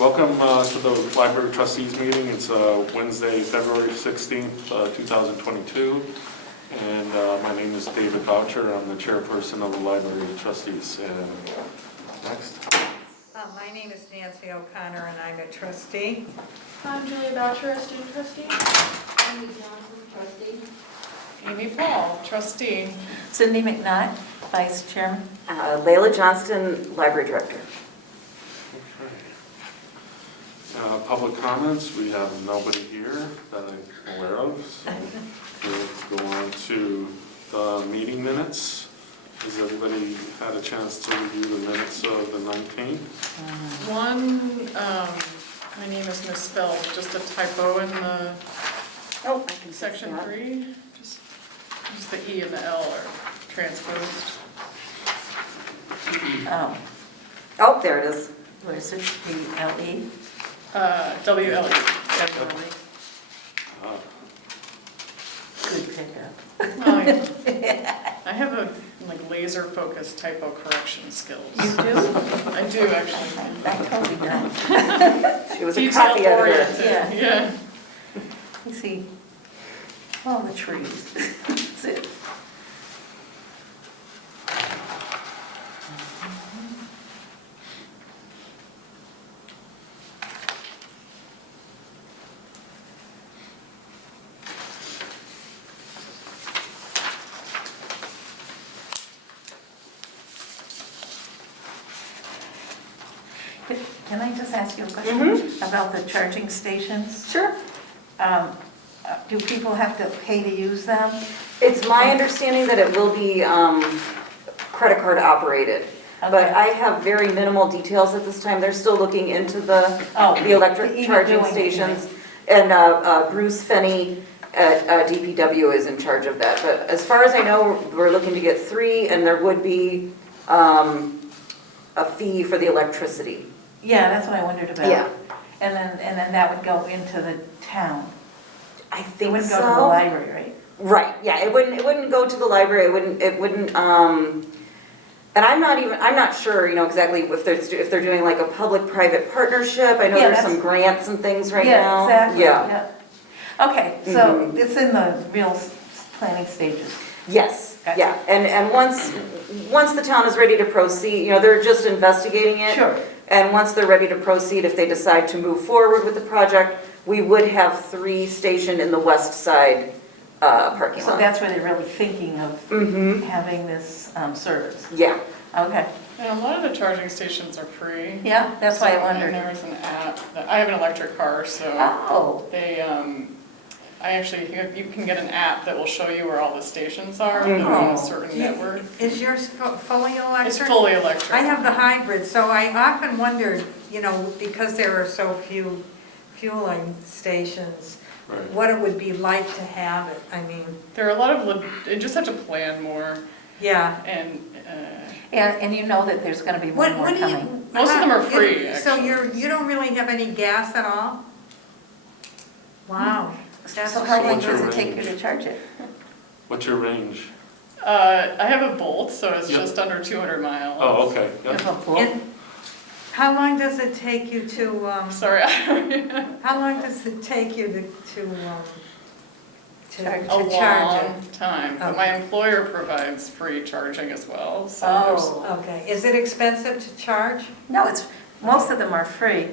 Welcome to the Library Trustees meeting. It's Wednesday, February 16th, 2022. And my name is David Boucher. I'm the chairperson of the Library Trustees. And next. My name is Nancy O'Connor and I'm a trustee. I'm Julia Boucher, a student trustee. Amy Johnson, trustee. Amy Paul, trustee. Cindy McKnight, vice chairman. Layla Johnston, library director. Public comments, we have nobody here that I'm aware of. So we'll go on to the meeting minutes. Has everybody had a chance to review the minutes of the 19th? My name is misspelled, just a typo in the section 3. Just the E and the L are transposed. Oh, there it is. What is it? E-L-E? W-L-E. Good pickup. Oh, yeah. I have a laser focused typo correction skills. You do? I do actually. I totally don't. She was a copy editor. Detail-oriented, yeah. You see, all the trees. That's it. Can I just ask you a question about the charging stations? Sure. Do people have to pay to use them? It's my understanding that it will be credit card operated. But Okay. I have very minimal details at this time. They're still looking into the The electric even charging doing it, stations. And Bruce Fenney at DPW is in charge of that. But as far as I know, we're looking to get 3, and there would be a fee for the electricity. Yeah, that's what I wondered about. Yeah. And then that would go into the town. I It think wouldn't so. go to the library, right? Right, yeah, it wouldn't go to the library, it wouldn't, and I'm not sure, exactly if they're doing like a public-private partnership. I know Yeah, there's some grants and things right Yeah, now. exactly. Yeah, Okay, so it's in the real planning stages. yes, Gotcha. yeah, and once the town is ready to proceed, they're just investigating it. Sure. And once they're ready to proceed, if they decide to move forward with the project, we would have 3 stationed in the west side parking So lot. that's where they're really thinking of Mm-hmm, having this service. yeah. Okay, And a lot of the charging stations are free. yeah, that's why I So, and wondered. there's an app, I have an electric car, so Oh, they, you can get an app that will show you where all the stations are that are on a certain network. Is yours fully electric? It's fully electric. I have the hybrid, so I often wondered, because there are so few fueling stations, Right. what it would be like to have it. I mean, There are a lot of, you just have to plan more, yeah. and and you know that there's gonna be one more What do coming. you? Most of them are free, So actually. you don't really have any gas at all? Wow. That's So how long what's your does it take you range? to charge it? What's your range? I have a Bolt, so it's Yep. just under 200 miles. Oh, okay. You Yep. have a book? And how long does it take you to, Sorry, how long does it take you to Charge. a charge it? long time. But Okay. my employer provides free charging as well, so Oh, Okay, is it expensive to charge? no, most of them are free,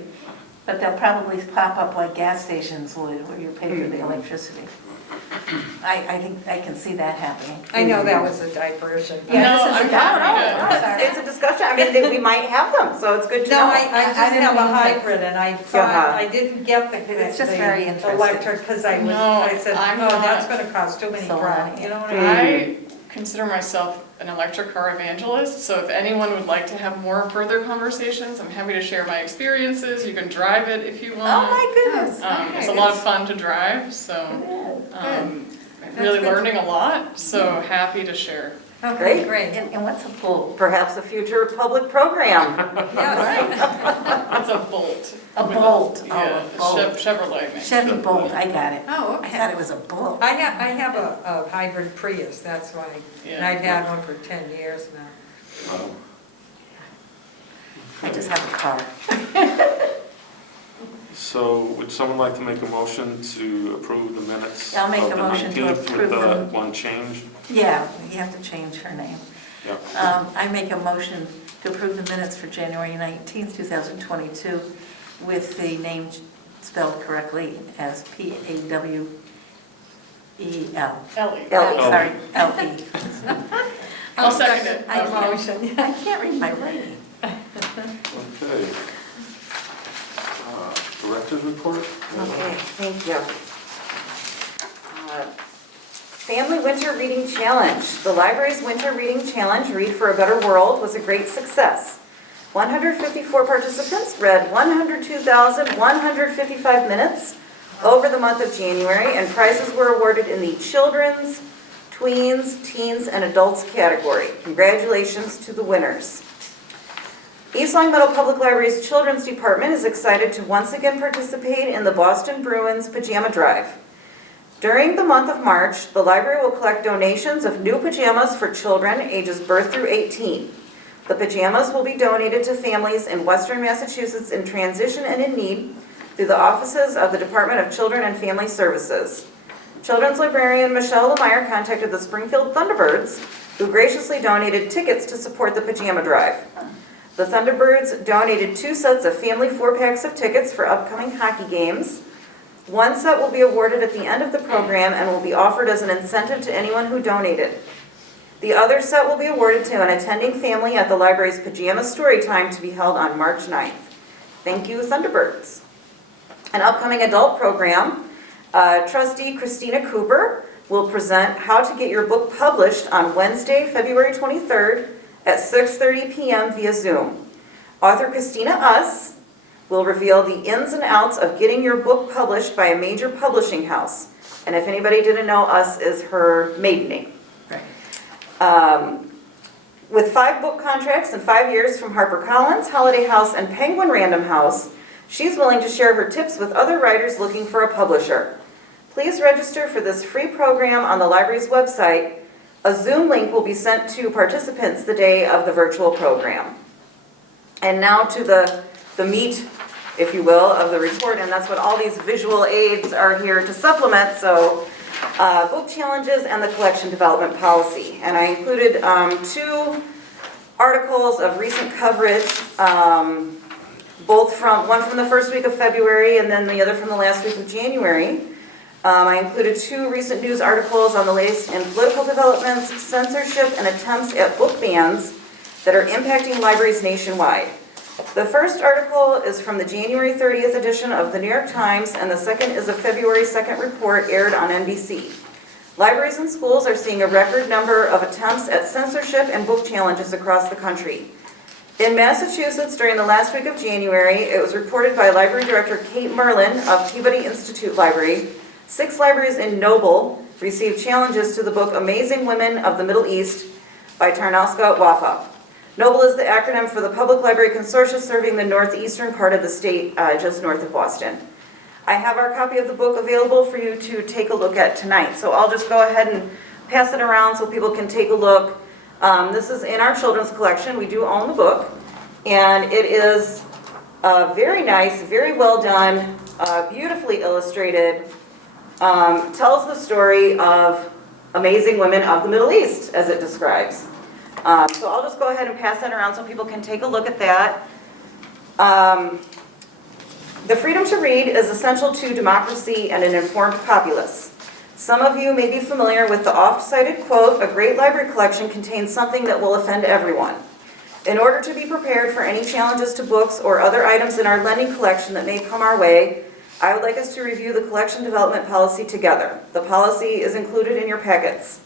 but they'll probably pop up like gas stations would, where you pay for the electricity. I think I can see that happening. I know that was a diversion. Yeah, No, this is I'm a happy to- sorry. It's a discussion, I mean, we might have them, so it's good to No, know. I just I didn't have a mean to- hybrid and I thought, Uh-huh. I didn't get the It's just very interesting. electric because I No, said, I'm oh, that's not. gonna cost too many So grand, I- you know what I mean? I consider myself an electric car evangelist, so if anyone would like to have more further conversations, I'm happy to share my experiences. You can drive it if you Oh, want. my goodness. It's a lot of fun to drive, so I'm really That's good. learning a lot, so happy to share. Okay, Great. great. And what's a book? Perhaps a future public program. Yes. It's a Bolt. A with Bolt. Yeah, Oh, a Bolt. Chevrolet makes Chevy it. Bolt, I got it. Oh, I okay. thought it was a book. I have a hybrid Prius, that's why, and Yeah. I've had one for 10 years now. Wow. I just have a car. So would someone like to make a motion to approve the minutes? I'll make of a the motion to 19th approve With the them. one change? Yeah, you have to change her name. Yeah. I make a motion to approve the minutes for January 19th, 2022, with the name spelled correctly as Pawel. Ellie. Sorry, L-E. I'll second it. I motion. I can't read my writing. Okay. Director's report? Okay, thank you. Family Winter Reading Challenge. The library's Winter Reading Challenge, Read for a Better World, was a great success. 154 participants read 102,155 minutes over the month of January, and prizes were awarded in the children's, tweens, teens, and adults category. Congratulations to the winners. East Long Meadow Public Library's Children's Department is excited to once again participate in the Boston Bruins Pajama Drive. During the month of March, the library will collect donations of new pajamas for children ages birth through 18. The pajamas will be donated to families in Western Massachusetts in transition and in need through the offices of the Department of Children and Family Services. Children's librarian Michelle Lemire contacted the Springfield Thunderbirds, who graciously donated tickets to support the pajama drive. The Thunderbirds donated 2 sets of family 4-packs of tickets for upcoming hockey games. 1 set will be awarded at the end of the program and will be offered as an incentive to anyone who donated. The other set will be awarded to an attending family at the library's Pajama Story Time to be held on March 9th. Thank you, Thunderbirds. An upcoming adult program, Trustee Christina Cooper will present How to Get Your Book Published on Wednesday, February 23rd at 6:30 p.m. via Zoom. Author Christina Us will reveal the ins and outs of getting your book published by a major publishing house. And if anybody didn't know, Us is her maiden name. With 5 book contracts in 5 years from HarperCollins, Holiday House, and Penguin Random House, she's willing to share her tips with other writers looking for a publisher. Please register for this free program on the library's website. A Zoom link will be sent to participants the day of the virtual program. And now to the meat, if you will, of the report, and that's what all these visual aids are here to supplement. So book challenges and the collection development policy. And I included 2 articles of recent coverage, one from the first week of February and then the other from the last week of January. I included 2 recent news articles on the latest in political developments, censorship, and attempts at book bans that are impacting libraries nationwide. The first article is from the January 30th edition of the New York Times, and the second is a February 2nd report aired on NBC. Libraries and schools are seeing a record number of attempts at censorship and book challenges across the country. In Massachusetts, during the last week of January, it was reported by Library Director Kate Merlin of Peabody Institute Library, 6 libraries in Noble received challenges to the book Amazing Women of the Middle East by Tarnowska Wafa. Noble is the acronym for the Public Library Consortia serving the northeastern part of the state, just north of Boston. I have our copy of the book available for you to take a look at tonight, so I'll just go ahead and pass it around so people can take a look. This is in our children's collection. We do own the book, and it is very nice, very well done, beautifully illustrated. Tells the story of amazing women of the Middle East, as it describes. So I'll just go ahead and pass that around so people can take a look at that. The freedom to read is essential to democracy and an informed populace. Some of you may be familiar with the oft-cited quote, "A great library collection contains something that will offend everyone." In order to be prepared for any challenges to books or other items in our lending collection that may come our way, I would like us to review the collection development policy together. The policy is included in your packets.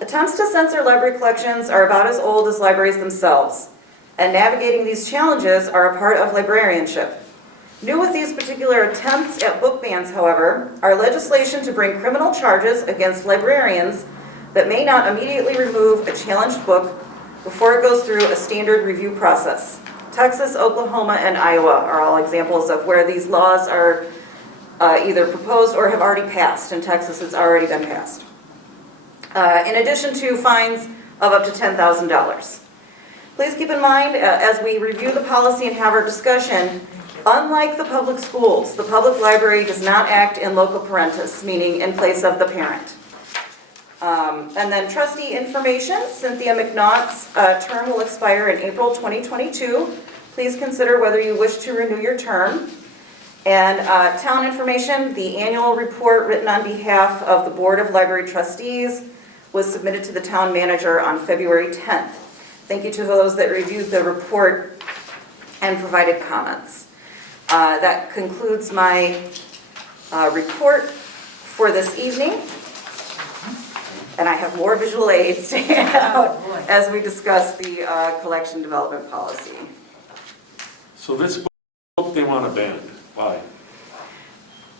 Attempts to censor library collections are about as old as libraries themselves, and navigating these challenges are a part of librarianship. New with these particular attempts at book bans, however, are legislation to bring criminal charges against librarians that may not immediately remove a challenged book before it goes through a standard review process. Texas, Oklahoma, and Iowa are all examples of where these laws are either proposed or have already passed. In Texas, it's already been passed. In addition to fines of up to $10,000. Please keep in mind, as we review the policy and have our discussion, Unlike the public schools, the public library does not act in loco parentis, meaning in place of the parent. And then trustee information, Cynthia McNaught's term will expire in April 2022. Please consider whether you wish to renew your term. And town information, the annual report written on behalf of the Board of Library Trustees was submitted to the town manager on February 10th. Thank you to those that reviewed the report and provided comments. That concludes my report for this evening. And I have more visual aids to hand out as we discuss the collection development policy. So this book they want to ban, why?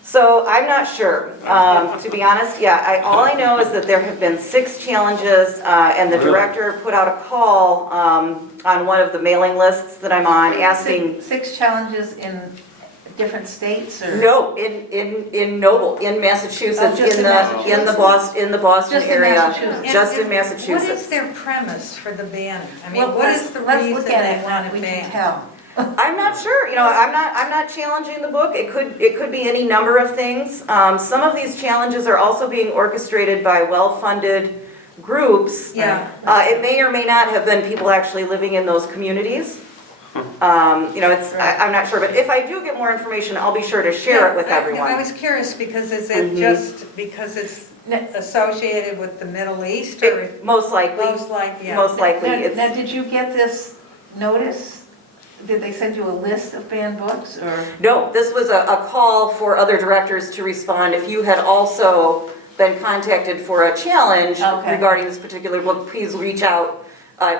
So I'm not sure, to be honest. Yeah, all I know is that there have been 6 challenges, and the Really? director put out a call on one of the mailing lists that I'm on, asking. 6 challenges in different states, or? No, in Noble, in Massachusetts, Oh, just in Massachusetts. in the Boston Just in area, Massachusetts. just in What is Massachusetts. their premise for the banning? I mean, Well, what is the let's reason look at they it want when to we can ban? tell. I'm not sure, I'm not challenging the book. It could be any number of things. Some of these challenges are also being orchestrated by well-funded groups. Yeah. It may or may not have been people actually living in those communities. I'm not sure, but if I do get more information, I'll be sure to share it with I everyone. was curious, because is it just because it's associated with the Middle East, or Most likely, most likely, yeah? most likely, Now, it's, did you get this notice? Did they send you a list of banned books, or? no, this was a call for other directors to respond. If you had also been contacted for a challenge Okay. regarding this particular book, please reach out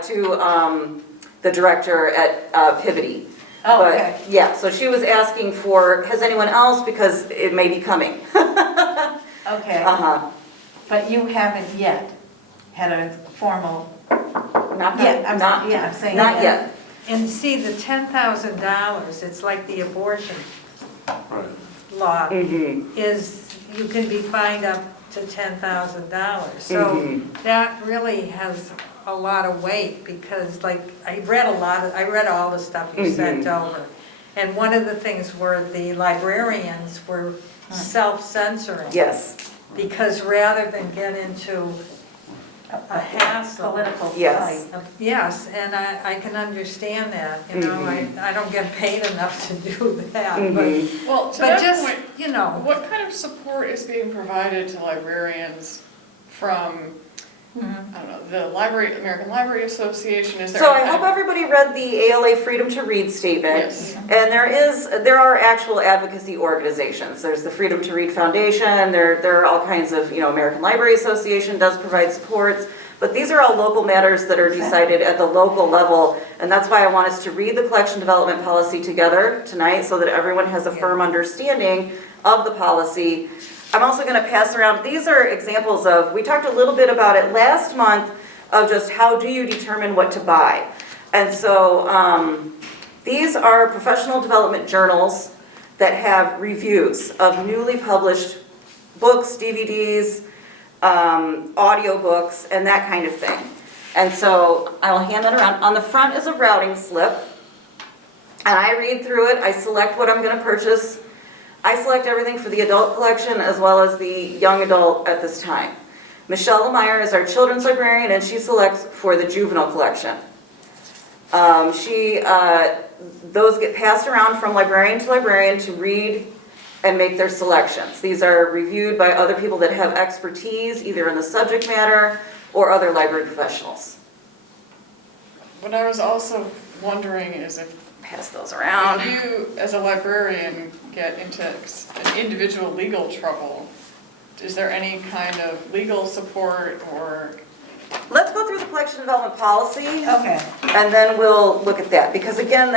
to the director at Pivot. Oh, But, okay. yeah, so she was asking for, has anyone else, because it may be coming. Okay, Uh-huh. but you haven't yet had a formal, Not I'm saying. Not yet. And see, the $10,000, it's like the abortion Right. law, Mm-hmm. is you can be fined up to $10,000. So Mhm. that really has a lot of weight, because like, I read all the stuff you sent over. And one of the things were the librarians were self-censoring. Yes, Because rather than get into a hassle. Political Yes. fight. Yes, and I can understand that, I don't get paid enough to do that, Mhm. Well, to but that just, point, you know, what kind of support is being provided to librarians from, I don't know, the American Library Association? Is there So I any hope kind everybody read the ALA Freedom to Read statement. Yes. And there are actual advocacy organizations. There's the Freedom to Read Foundation, there are all kinds of, American Library Association does provide supports. But these are all local matters that are decided at the local level. And that's why I want us to read the collection development policy together tonight, so that everyone has a firm understanding of the policy. I'm also going to pass around, these are examples of, we talked a little bit about it last month, of just how do you determine what to buy. And so these are professional development journals that have reviews of newly published books, DVDs, audiobooks, and that kind of thing. And so I'll hand that around. On the front is a routing slip, and I read through it, I select what I'm going to purchase. I select everything for the adult collection as well as the young adult at this time. Michelle Lemire is our children's librarian, and she selects for the juvenile collection. Those get passed around from librarian to librarian to read and make their selections. These are reviewed by other people that have expertise, either in the subject matter or other library professionals. What I was also wondering is if Pass those around. you, as a librarian, get into an individual legal trouble, is there any kind of legal support or? Let's go through the collection development policy, Okay, and then we'll look at that. Because again,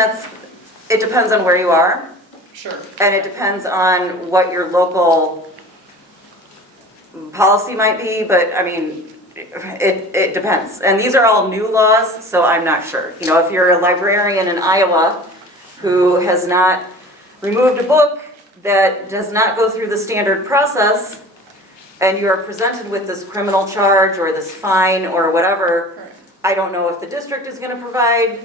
it depends on where you are, Sure. and it depends on what your local policy might be, but I mean, it depends. And these are all new laws, so I'm not sure. If you're a librarian in Iowa who has not removed a book that does not go through the standard process, and you are presented with this criminal charge or this fine or whatever, Right. I don't know if the district is going to provide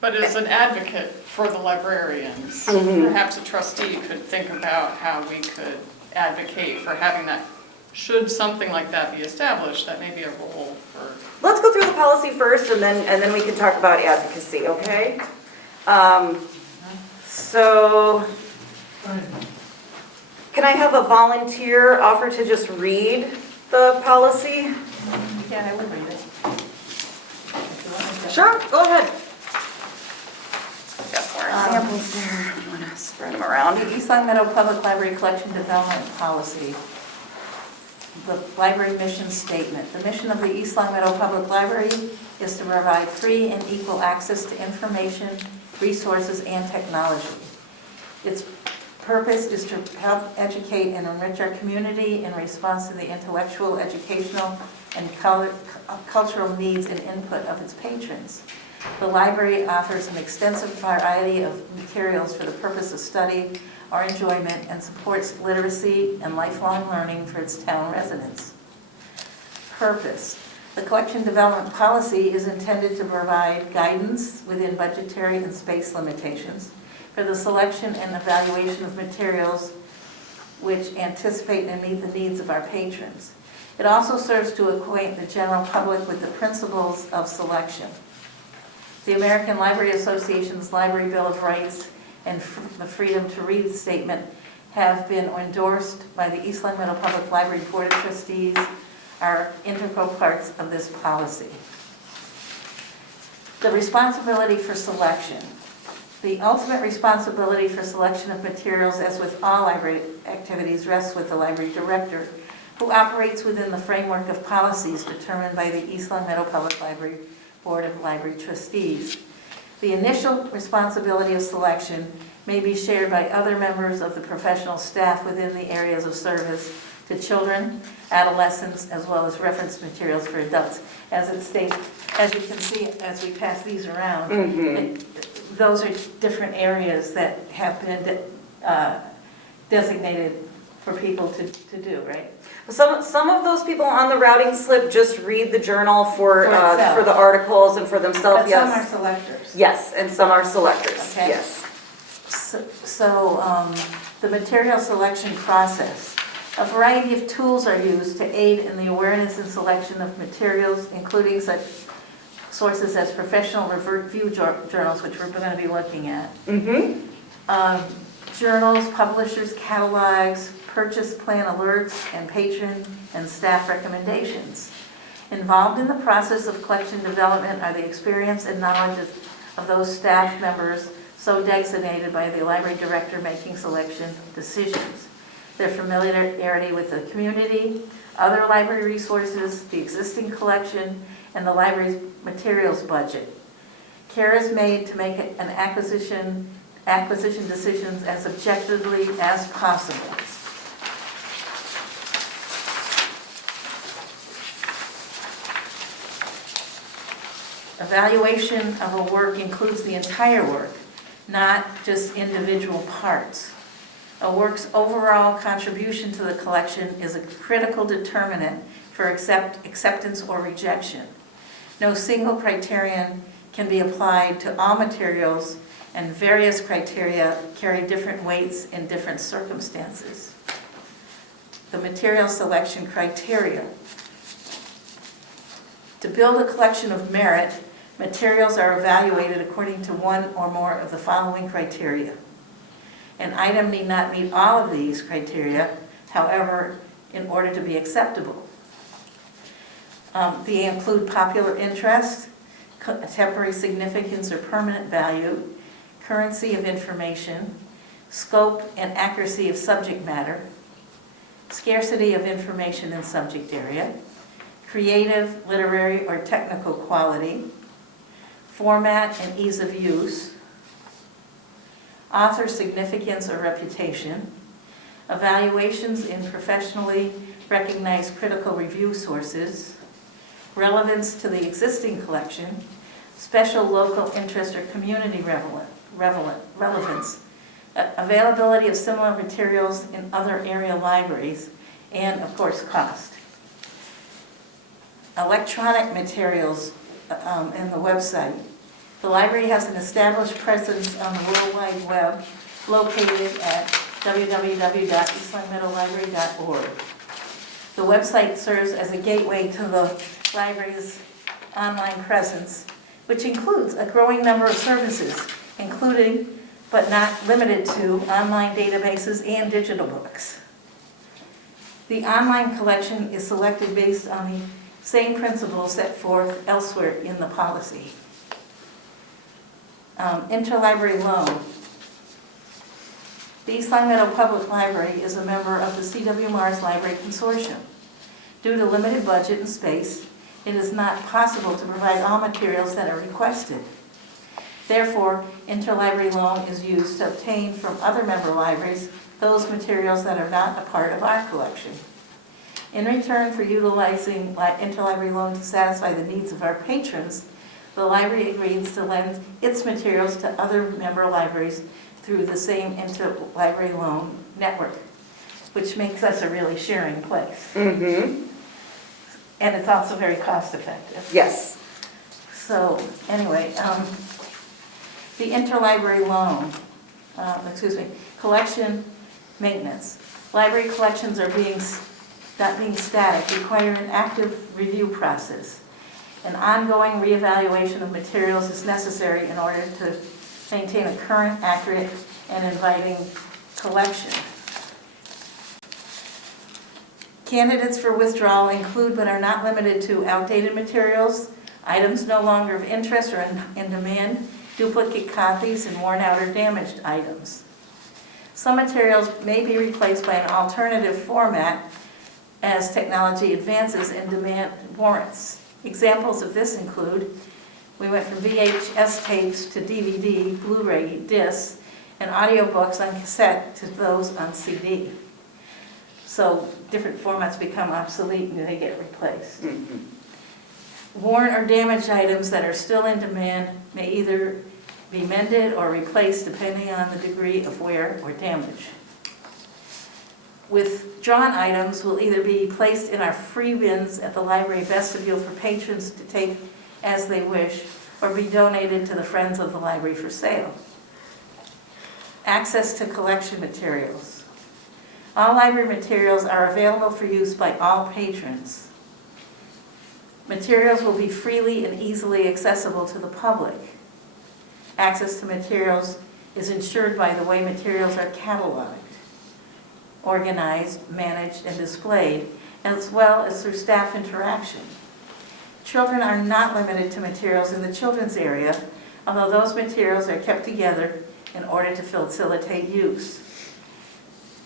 But as an advocate for the librarians, Mhm. perhaps a trustee could think about how we could advocate for having that, should something like that be established, that may be a role for. Let's go through the policy first, and then we can talk about advocacy, okay? So, can I have a volunteer offer to just read the policy? Yeah, I would read it. If you want me to. Sure, go ahead. Got more Examples there, you want to spread them around? The East Long Meadow Public Library Collection Development Policy. The library mission statement. The mission of the East Long Meadow Public Library is to provide free and equal access to information, resources, and technology. Its purpose is to help educate and enrich our community in response to the intellectual, educational, and cultural needs and input of its patrons. The library offers an extensive variety of materials for the purpose of study or enjoyment and supports literacy and lifelong learning for its town residents. Purpose. The collection development policy is intended to provide guidance within budgetary and space limitations for the selection and evaluation of materials which anticipate and meet the needs of our patrons. It also serves to acquaint the general public with the principles of selection. The American Library Association's Library Bill of Rights and the Freedom to Read statement have been endorsed by the East Long Meadow Public Library Board of Trustees, are integral parts of this policy. The responsibility for selection. The ultimate responsibility for selection of materials, as with all library activities, rests with the library director, who operates within the framework of policies determined by the East Long Meadow Public Library Board of Library Trustees. The initial responsibility of selection may be shared by other members of the professional staff within the areas of service to children, adolescents, as well as reference materials for adults. As it states, as you can see as we pass these around, those are different areas that have been designated for people to do, right? Some of those people on the routing slip just read the journal for itself. the articles and for themselves, But some are yes. selectors. Yes, and some are selectors, Okay. yes. So the material selection process. A variety of tools are used to aid in the awareness and selection of materials, including such sources as professional review journals, which we're going to be looking at. Journals, publishers' catalogs, purchase plan alerts, and patron and staff recommendations. Involved in the process of collection development are the experience and knowledge of those staff members so designated by the library director making selection decisions. Their familiarity with the community, other library resources, the existing collection, and the library's materials budget. Care is made to make an acquisition decisions as objectively as possible. Evaluation of a work includes the entire work, not just individual parts. A work's overall contribution to the collection is a critical determinant for acceptance or rejection. No single criterion can be applied to all materials, and various criteria carry different weights in different circumstances. The material selection criteria. To build a collection of merit, materials are evaluated according to one or more of the following criteria. An item need not meet all of these criteria, however, in order to be acceptable. They include popular interest, temporary significance or permanent value, currency of information, scope and accuracy of subject matter, scarcity of information in subject area, creative, literary, or technical quality, format and ease of use, author significance or reputation, evaluations in professionally recognized critical review sources, relevance to the existing collection, special local interest or community relevance, availability of similar materials in other area libraries, and of course cost. Electronic materials and the website. The library has an established presence on the World Wide Web located at www.eastlongmeadowlibrary.org. The website serves as a gateway to the library's online presence, which includes a growing number of services, including but not limited to online databases and digital books. The online collection is selected based on the same principles set forth elsewhere in the policy. Interlibrary loan. The East Long Meadow Public Library is a member of the C.W. Mars Library Consortium. Due to limited budget and space, it is not possible to provide all materials that are requested. Therefore, interlibrary loan is used to obtain from other member libraries those materials that are not a part of our collection. In return for utilizing interlibrary loan to satisfy the needs of our patrons, the library agrees to lend its materials to other member libraries through the same interlibrary loan network, which makes us a really sharing place. Mm-hmm. And it's also very cost effective. Yes. So, anyway, the interlibrary loan, collection maintenance. Library collections are not being static, require an active review process. An ongoing reevaluation of materials is necessary in order to maintain a current, accurate, and inviting collection. Candidates for withdrawal include but are not limited to outdated materials, items no longer of interest or in demand, duplicate copies, and worn out or damaged items. Some materials may be replaced by an alternative format as technology advances and demand warrants. Examples of this include, we went from VHS tapes to DVD, Blu-ray discs, and audiobooks on cassette to those on CD. So different formats become obsolete and they get replaced. Mm-hmm. Worn or damaged items that are still in demand may either be mended or replaced depending on the degree of wear or damage. Withdrawn items will either be placed in our free bins at the library vestibule for patrons to take as they wish, or be donated to the Friends of the Library for sale. Access to collection materials. All library materials are available for use by all patrons. Materials will be freely and easily accessible to the public. Access to materials is ensured by the way materials are cataloged, organized, managed, and displayed, as well as through staff interaction. Children are not limited to materials in the children's area, although those materials are kept together in order to facilitate use.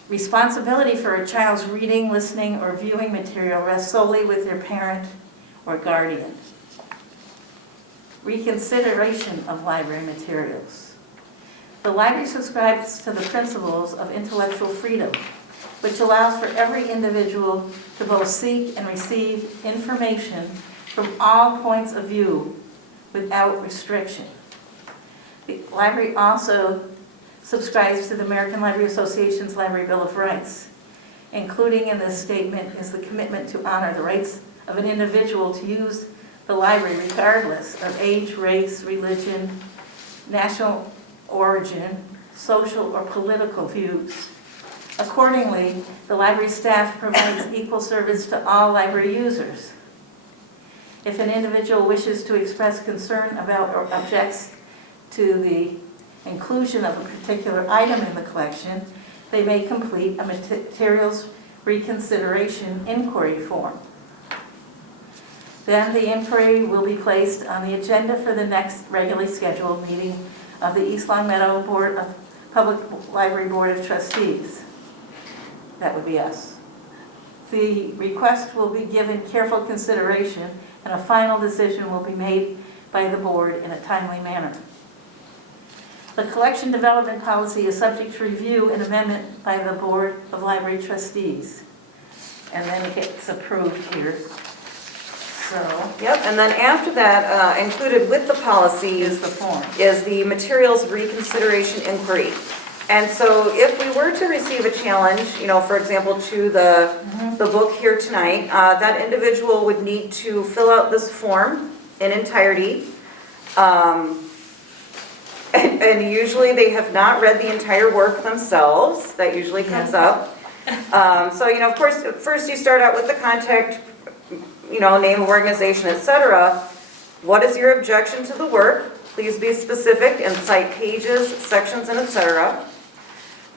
Responsibility for a child's reading, listening, or viewing material rests solely with their parent or guardian. Reconsideration of library materials. The library subscribes to the principles of intellectual freedom, which allows for every individual to both seek and receive information from all points of view without restriction. The library also subscribes to the American Library Association's Library Bill of Rights. Including in this statement is the commitment to honor the rights of an individual to use the library regardless of age, race, religion, national origin, social or political views. Accordingly, the library staff provides equal service to all library users. If an individual wishes to express concern about or objects to the inclusion of a particular item in the collection, they may complete a materials reconsideration inquiry form. Then the inquiry will be placed on the agenda for the next regularly scheduled meeting of the East Long Meadow Public Library Board of Trustees. That would be us. The request will be given careful consideration and a final decision will be made by the board in a timely manner. The collection development policy is subject to review and amendment by the Board of Library Trustees. And then it gets approved here. So, Yep, and then after that, included with the policy is the form. is the materials reconsideration inquiry. And so if we were to receive a challenge, for example, to the book here tonight, that individual would need to fill out this form in entirety. And usually they have not read the entire work themselves. That usually comes up. So, of course, first you start out with the contact, name of organization, etc. What is your objection to the work? Please be specific and cite pages, sections, and etc.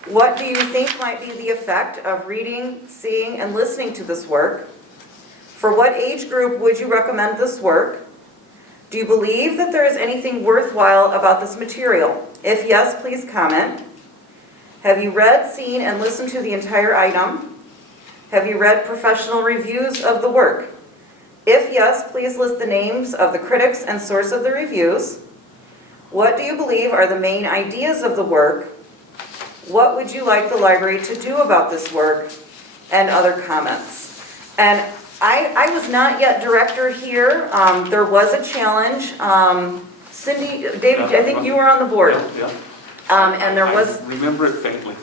What do you think might be the effect of reading, seeing, and listening to this work? For what age group would you recommend this work? Do you believe that there is anything worthwhile about this material? If yes, please comment. Have you read, seen, and listened to the entire item? Have you read professional reviews of the work? If yes, please list the names of the critics and source of the reviews. What do you believe are the main ideas of the work? What would you like the library to do about this work? And other comments. And I was not yet director here. There was a challenge. Cindy, David, I think you were on the board. Yeah. And there was... I remember it faintly.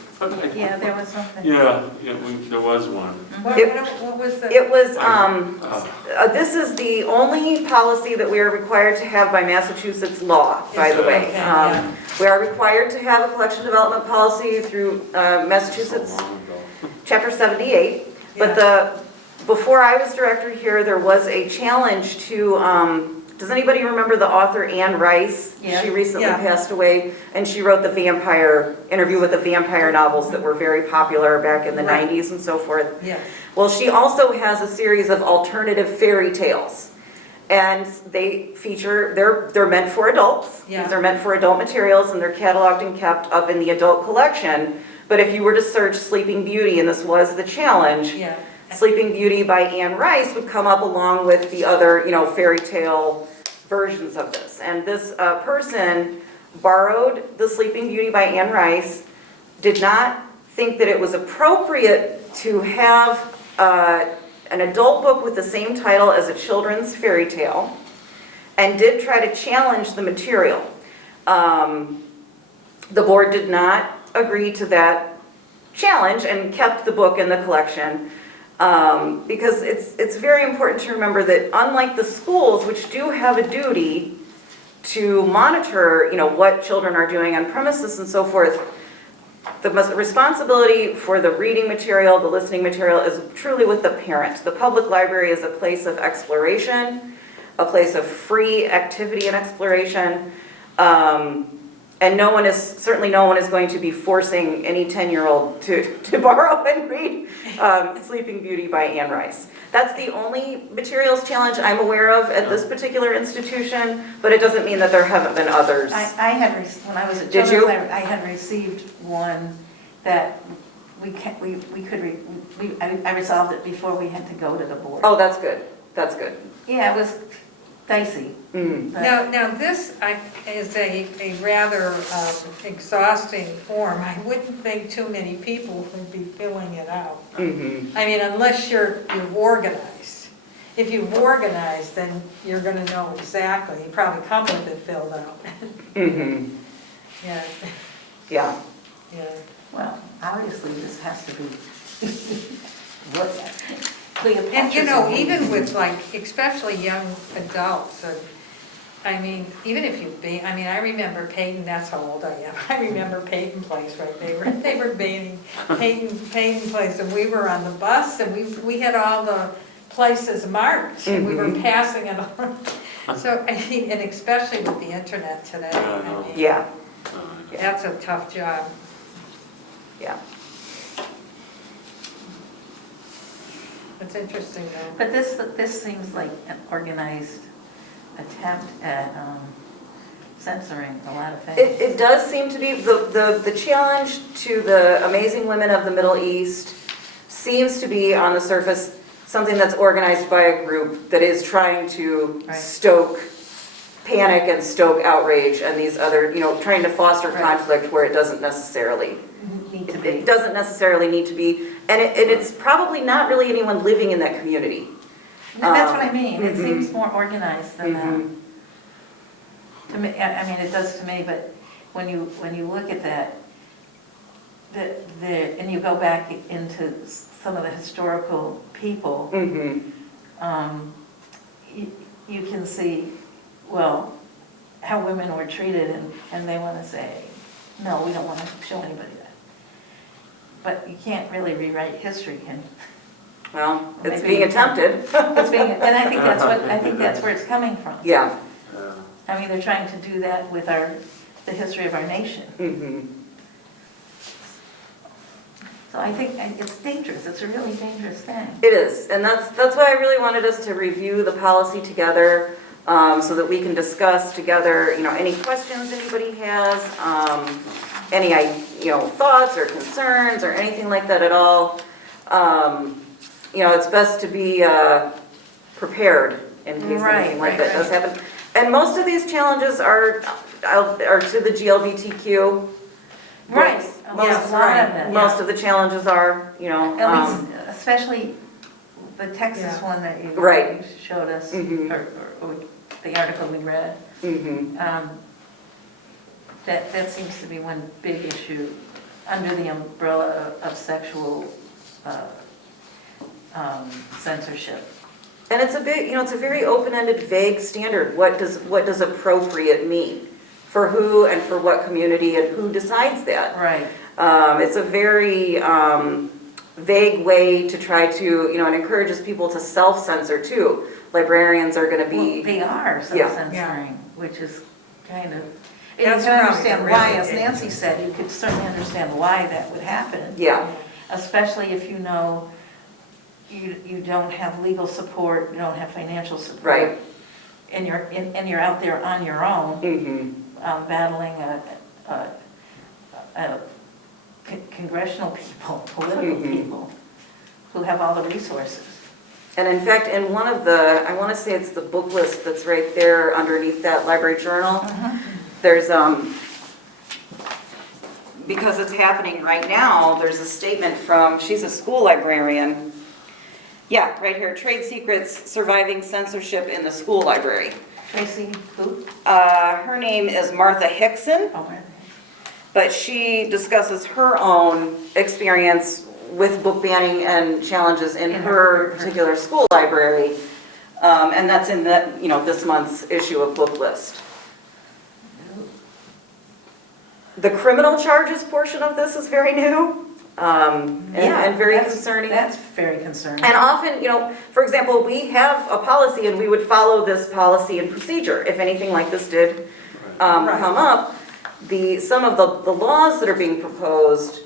Yeah, there was something. Yeah, there was one. What was the? It was, this is the only policy that we are required to have by Massachusetts law, by the way. Okay, yeah. We are required to have a collection development policy through Massachusetts So long ago. Chapter 78. But before I was director here, there was a challenge to, does anybody remember the author Anne Rice? Yeah. She recently Yeah. passed away, and she wrote the Interview with the Vampire novels that were very popular back in the Right. 90s and so forth. Yeah, Well, she also has a series of alternative fairy tales. And they feature, they're meant for adults. Yeah. They're meant for adult materials, and they're cataloged and kept up in the adult collection. But if you were to search Sleeping Beauty, and this was the challenge, yeah. Sleeping Beauty by Anne Rice would come up along with the other, fairy tale versions of this. And this person borrowed the Sleeping Beauty by Anne Rice, did not think that it was appropriate to have an adult book with the same title as a children's fairy tale, and did try to challenge the material. The board did not agree to that challenge and kept the book in the collection. Because it's very important to remember that unlike the schools, which do have a duty to monitor, what children are doing on premises and so forth, the responsibility for the reading material, the listening material is truly with the parent. The public library is a place of exploration, a place of free activity and exploration. And certainly no one is going to be forcing any 10-year-old to borrow and read Sleeping Beauty by Anne Rice. That's the only materials challenge I'm aware of at this particular institution, but it doesn't mean that there haven't been others. I had, when I was at Did Children's you? Library, I had received one that I resolved it before we had to go to the board. Oh, that's good. That's good. Yeah, it was dicey. Mm. but- Now this is a rather exhausting form. I wouldn't think too many people would be filling it out. Mm-hmm. I mean, unless you've organized. If you've organized, then you're gonna know exactly. You probably come with it filled out. Mm-hmm. Yeah, Yeah. yeah. Well, obviously this has to be looked at. And even with especially young adults, I mean, even if you've been, I remember Peyton, that's how old I am. I remember Peyton Place, right? They were banning Peyton Place, and we were on the bus, and we had all the places marked, and we were passing it on. So, and especially with the internet today, I mean, Yeah. that's a tough job. Yeah. It's interesting though. But this seems like an organized attempt at censoring a lot of things. It does seem to be, the challenge to the amazing women of the Middle East seems to be, on the surface, something that's organized by a group that is trying to Right. stoke panic and stoke outrage and these other, trying to foster Right. conflict where it doesn't necessarily Need to It be. doesn't necessarily need to be, and it's probably not really anyone living in that community. That's what I mean. It Mhm. seems more organized than that. Mhm. To me, I mean, it does to me, but when you look at that, and you go back into some of the historical people, Mhm. you can see, well, how women were treated, and they want to say, no, we don't want to show anybody that. But you can't really rewrite history, can you? Well, it's Maybe being attempted. It's being, and I think that's where it's coming from. Yeah. Yeah. I mean, they're trying to do that with the history of our nation. Mm-hmm. So I think it's dangerous, it's a really dangerous thing. It is, and that's why I really wanted us to review the policy together, so that we can discuss together, any questions anybody has, any, thoughts or concerns or anything like that at all. It's best to be prepared in case anything like that does happen. And most of these challenges are to the GLBTQ. Right. groups. Yes, right. Most of the challenges are, At least, especially the Texas Yeah. one that you Right. showed us, Mhm. or the article we read. mhm. That seems to be one big issue under the umbrella of sexual censorship. And it's a big, it's a very open-ended, vague standard. What does appropriate mean? For who and for what community, and who decides that? Right. It's a very vague way to try to, it encourages people to self-censor too. Librarians are gonna Well, be, they are self-censoring, which is kind of, and you That's can probably understand the why, real as Nancy said, you could certainly understand why that would happen. yeah, Especially if you know you don't have legal support, you don't have financial support. right. And you're out there on your own, Mm-hmm. battling congressional people, political Mhm. people, who have all the resources. And in fact, in one of the, I wanna say it's the book list that's right there underneath that library journal, there's, because it's happening right now, there's a statement from, she's a school librarian. Yeah, right here, Trade Secrets, Surviving Censorship in the School Library. Tracy, who? Her name is Martha Hickson, Oh, where but she discusses her own experience with book banning and challenges in In her her- particular school library. And that's in the, this month's issue of Book List. The criminal charges portion of this is very new, and very that's- concerning. That's very concerning. And often, for example, we have a policy and we would follow this policy and procedure if anything like this did come up. Some of the laws that are being proposed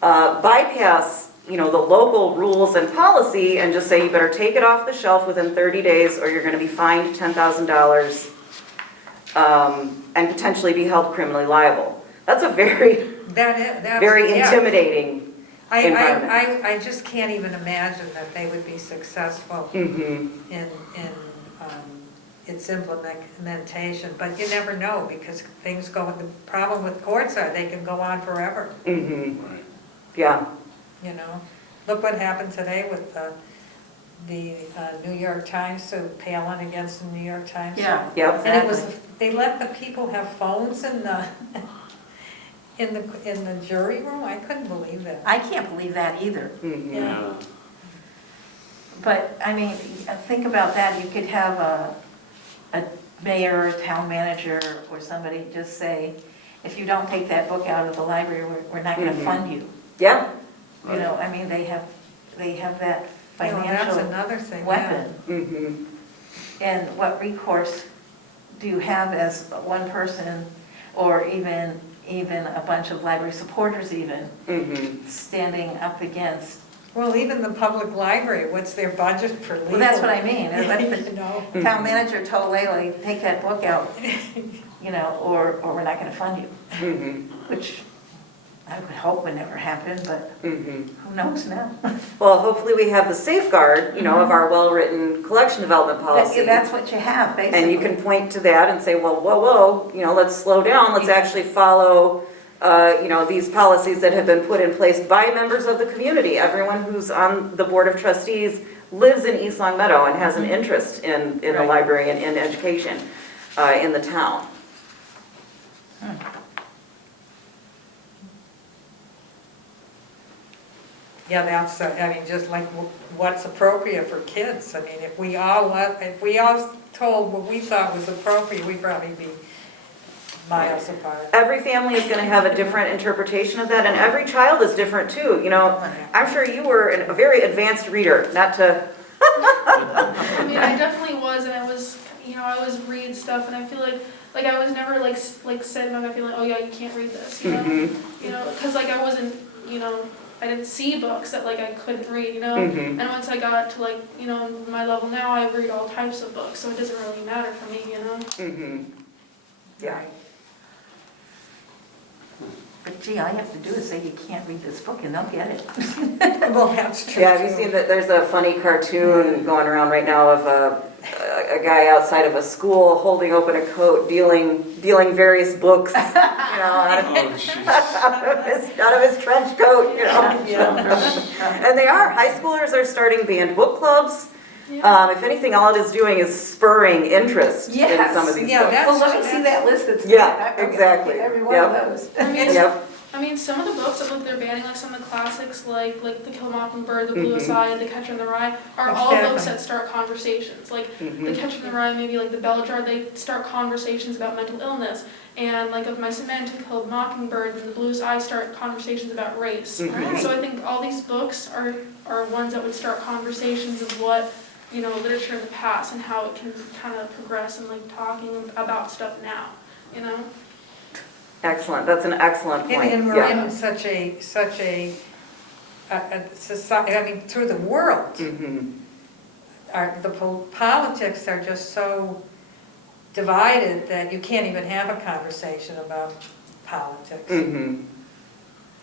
bypass, the local rules and policy and just say you better take it off the shelf within 30 days or you're going to be fined $10,000 and potentially be held criminally liable. That's a very, That's very yeah. intimidating environment. I just can't even imagine that they would be successful Mhm. in its implementation, but you never know, because things go, the problem with courts are they can go on forever, Mhm. Right. Yeah. Look what happened today with the New York Times, so Palin against the New York Times. Yeah. Yep. And it was, they let the people have phones in the, in the jury room, I couldn't believe that. I can't believe that either. Mhm. Yeah. But, I mean, think about that, you could have a mayor, or town manager, or somebody just say, if you don't take that book out of the library, we're not gonna Mhm. fund you. Yeah. You know, I mean, they have that That's financial another thing, yeah. weapon. Mhm. And what recourse do you have as one person, or even a bunch of library supporters even, Mhm. standing up against? Well, even the public library, what's their budget for legal? Well, that's what I mean. Let You know? the town manager told Layla, take that book out, or we're not gonna fund you, Mhm. which I would hope would never happen, but Mhm. who knows now? Well, hopefully we have the safeguard, of our well-written collection development policy. That's what you have, basically. And you can point to that and say, well, whoa, let's slow down, let's actually follow, these policies that have been put in place by members of the community. Everyone who's on the Board of Trustees lives in East Long Meadow and has an interest in the Right. library and in education in the town. Yeah, that's, just like what's appropriate for kids. I mean, if we all told what we thought was appropriate, we'd probably be miles apart. Every family is gonna have a different interpretation of that, and every child is different too, you know? I'm sure you were a very advanced reader, not to, I mean, I definitely was, and I was, I always read stuff, and I feel like I was never like said about my feeling, oh yeah, you can't read this, because like I wasn't, I didn't see books that like I couldn't read, and once I got to like, my level now, I read all types of books, so it doesn't really matter for me, yeah. But gee, all you have to do is say you can't read this book and they'll get it. Well, that's true. Yeah, have you seen that, there's a funny cartoon going around right now of a guy outside of a school holding open a coat, dealing various books, out of Oh, jeez. out of his trench coat, Yeah. And high schoolers are starting banned book clubs. Yeah. If anything, all it is doing is spurring interest in Yes. some of these Yeah, books. that's- Well, let me see that list that's. Yeah, Okay, exactly. Every one Yep. of those. Yep. I mean, some of the books that like, they're banning, like some of the classics, like The Kill Mockingbird, The Blue Aside, The Catcher in the Rye, are all Exactly. books that start conversations. Like The Catcher in the Rye, maybe like The Bell Jar, they start conversations about mental illness. And like of Mice and Men, To Kill Mockingbird, and The Blue Aside start conversations about race. So I think all these books are ones that would start conversations of what literature in the past and how it can kind of progress and like talking about stuff now. Excellent, that's an excellent point. And we're Yeah. in such a society, I mean, through the world, politics are just so divided that you can't even have a conversation about politics.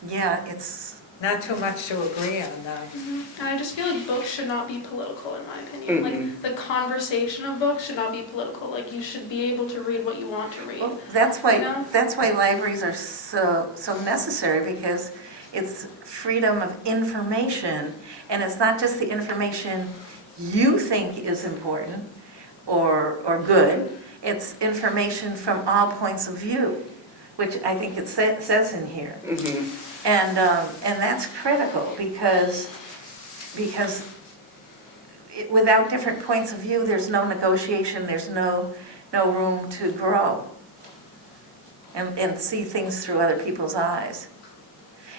Yeah, it's, Not too much to agree on that. And I just feel like books should not be political, in my opinion. Like the conversation of books should not be political. Like you should be able to read what you want to read. that's why, You know? that's why libraries are so necessary, because it's freedom of information, and it's not just the information you think is important or good, it's information from all points of view, which I think it says in here. And that's critical, because without different points of view, there's no negotiation, there's no room to grow and see things through other people's eyes.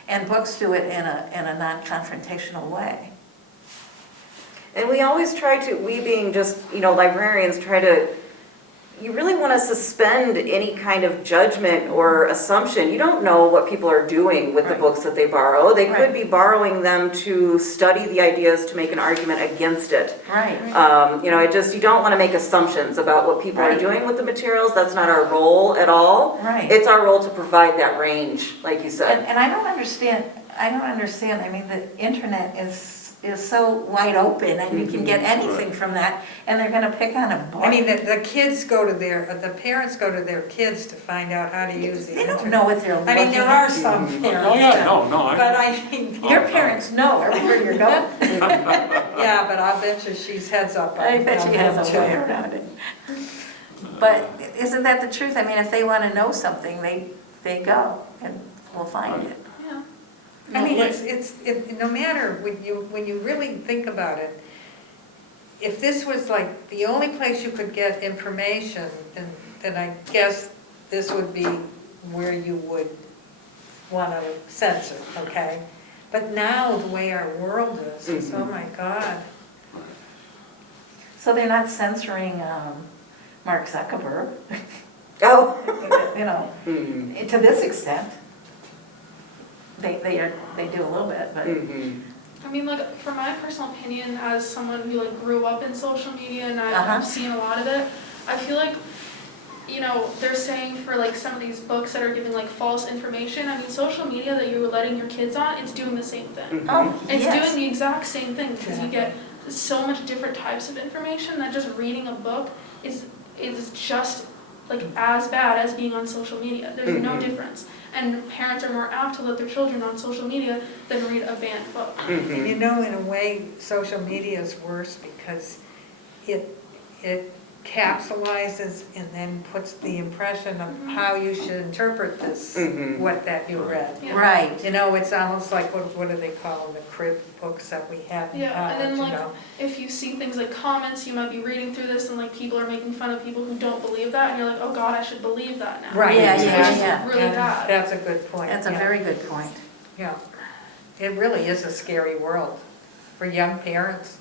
And books do it in a non-confrontational way. And we always we being just, librarians, you really want to suspend any kind of judgment or assumption. You don't know what people are doing with the books that they borrow. They could be borrowing them to study the ideas to make an argument against it. Right. You don't want to make assumptions about what people are doing with the materials. That's not our role at all. Right. It's our role to provide that range, like you said. And I don't understand, I mean, the internet is so wide open, and you can get anything from that, and they're gonna pick on a book. I mean, the kids go to the parents go to their kids to find out how to use the They internet. don't know what they're looking I mean, there are some parents Oh, yeah, that- no, But I mean, Your parents know everywhere you're going. yeah, but I bet you she's heads up. I bet she has a too. way around it. But isn't that the truth? I mean, if they wanna know something, they go, and we'll find it. Yeah. I mean, no matter, when you really think about it, if this was like the only place you could get information, then I guess this would be where you would want to censor, okay? But now, the way our world is, oh my God. So they're not censoring Mark Zuckerberg, Oh. to this extent. They do a little bit, but. I mean, like, from my personal opinion, as someone who, like, grew up in social media and I've seen a lot of it, I feel like, they're saying for, like, some of these books that are giving, like, false information, I mean, social media that you're letting your kids on, it's doing the same thing. Oh, It's yes. doing the exact same thing, because you get so much different types of information that just reading a book is just, like, as bad as being on social media. There's no difference. And parents are more apt to let their children on social media than read a banned book. And in a way, social media is worse because it capsulizes and then puts the impression of how you should interpret this, what that you read. Yeah. Right. You know, it's almost like, what do they call them, the crib books that we have in Yeah, and then, college, you like, know? if you see things like comments, you might be reading through this and like people are making fun of people who don't believe that, and you're like, oh God, I should believe that now. Right. Yeah, So yeah, it's just yeah. really And bad. That's a good point. That's a yeah. very good point. Yeah. It really is a scary world for young parents.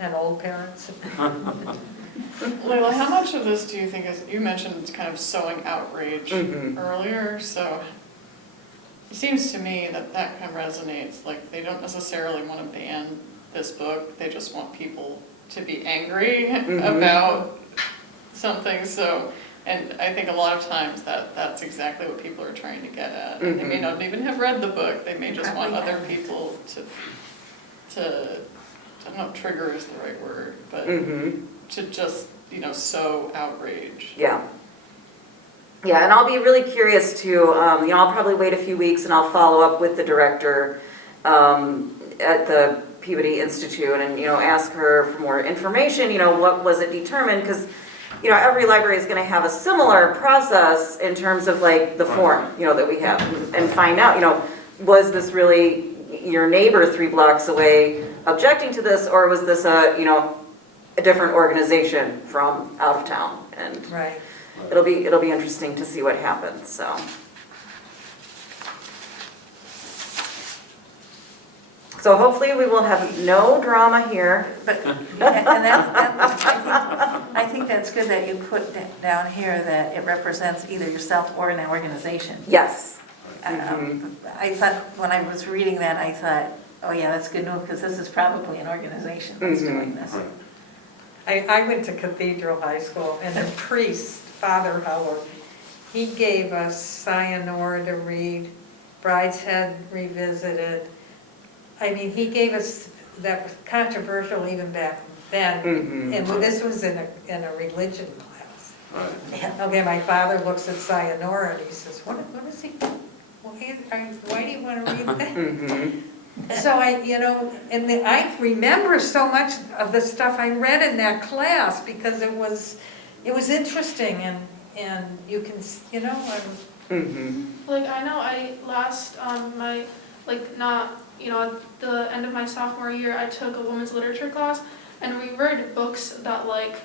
And old parents. Layla, how much of this do you think is, you mentioned kind of sowing outrage earlier, so it seems to me that that kind of resonates, like they don't necessarily want to ban this book, they just want people to be angry about something, so, and I think a lot of times that's exactly what people are trying to get at. They may not even have read the book, they may just want other people to I don't know if trigger is the right word, but to just, you know, sow outrage. Yeah. Yeah, and I'll be really curious to, you know, I'll probably wait a few weeks and I'll follow up with the director at the Peabody Institute and, you know, ask her for more information, you know, what was it determined? Because, you know, every library is going to have a similar process in terms of like the form, you know, that we have and find out, you know, was this really your neighbor 3 blocks away objecting to this, or was this a, you know, a different organization from out of town? And Right. it'll be interesting to see what happens, so. So hopefully we will have no drama here. But, and I think that's good that you put down here that it represents either yourself or an organization. Yes. I thought, when I was reading that, I thought, oh yeah, that's good news, because this is probably an organization that's doing this. I went to Cathedral High School, and the priest, Father Howard, he gave us Sayonara to read, Brideshead Revisited. I mean, he gave us, that was controversial even back then, and this was in a religion class. Right. Okay, my father looks at Sayonara and he says, what is he, why do you want to read that? So you know, and I remember so much of the stuff I read in that class because it was interesting and you can, you know, Like, I know I at the end of my sophomore year, I took a women's literature class, and we read books that like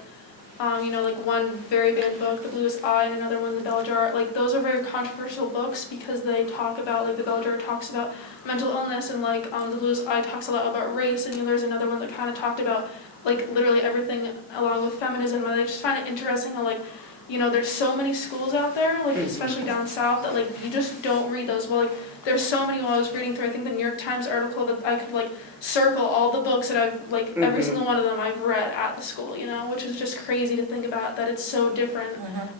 one very banned book, The Bluest Eye, and another one, The Bell Jar. Like, those are very controversial books because they talk about, like, The Bell Jar talks about mental illness, and like The Bluest Eye talks a lot about race, and there's another one that kind of talked about like literally everything along with feminism. And I just find it interesting how like, you know, there's so many schools out there, like especially down south, that like you just don't read those. Well, like there's so many while I was reading through, I think the New York Times article, that I could like circle all the books that I've like every single one of them I've read at the school, you know, which is just crazy to think about that it's so different